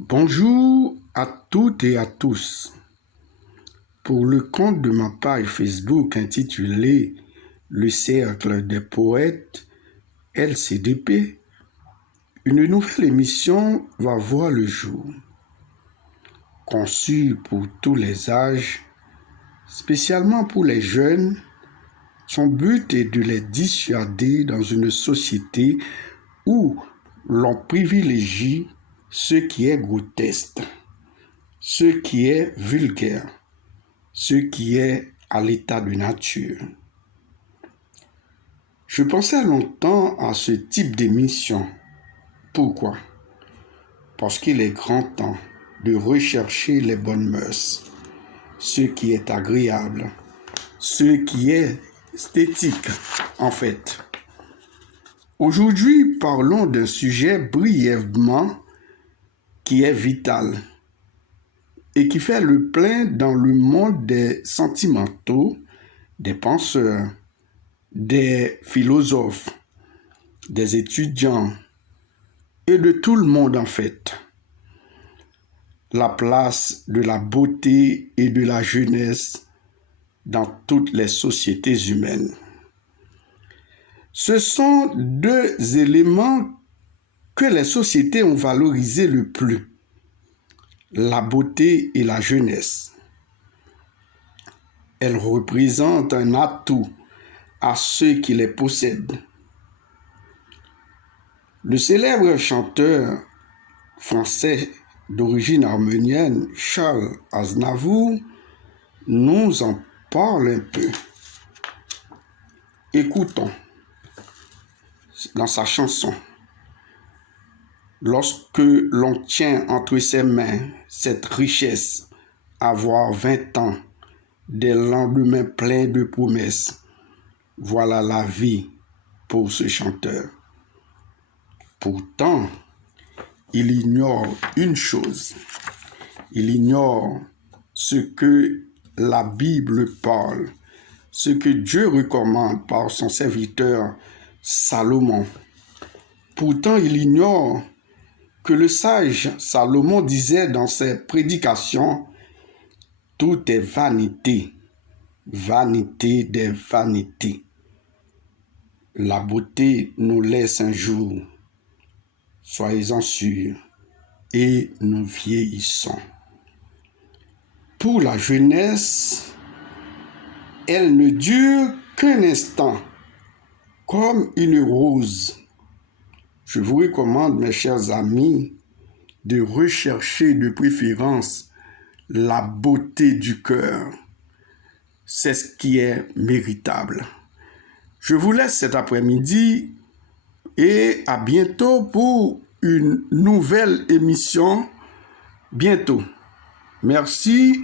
Bonjour à toutes et à tous. Pour le compte de ma page Facebook intitulée Le Cercle des Poètes LCDP, une nouvelle émission va voir le jour. Conçue pour tous les âges, spécialement pour les jeunes, son but est de les dissuader dans une société où l'on privilégie ce qui est grotesque, ce qui est vulgaire, ce qui est à l'état de nature. Je pensais longtemps à ce type d'émission. Pourquoi? Parce qu'il est grand temps de rechercher les bonnes mœurs, ce qui est agréable, ce qui est esthétique en fait. Aujourd'hui, parlons d'un sujet brièvement qui est vital et qui fait le plein dans le monde des sentimentaux, des penseurs, des philosophes, des étudiants et de tout le monde en fait. La place de la beauté et de la jeunesse dans toutes les sociétés humaines. Ce sont deux éléments que les sociétés ont valorisé le plus, la beauté et la jeunesse. Elles représentent un atout à ceux qui les possèdent. Le célèbre chanteur français d'origine arménienne, Charles Aznavour, nous en parle un peu. Écoutons dans sa chanson. Lorsque l'on tient entre ses mains cette richesse, avoir 20 ans, des lendemains pleins de promesses, voilà la vie pour ce chanteur. Pourtant, il ignore une chose. Il ignore ce que la Bible parle, ce que Dieu recommande par son serviteur Salomon. Pourtant, il ignore que le sage Salomon disait dans ses prédications, « Tout est vanité, vanité des vanités. » La beauté nous laisse un jour, soyez-en sûrs, et nous vieillissons. Pour la jeunesse, elle ne dure qu'un instant, comme une rose. Je vous recommande, mes chers amis, de rechercher de préférence la beauté du cœur. C'est ce qui est méritable. Je vous laisse cet après-midi et à bientôt pour une nouvelle émission. Bientôt. Merci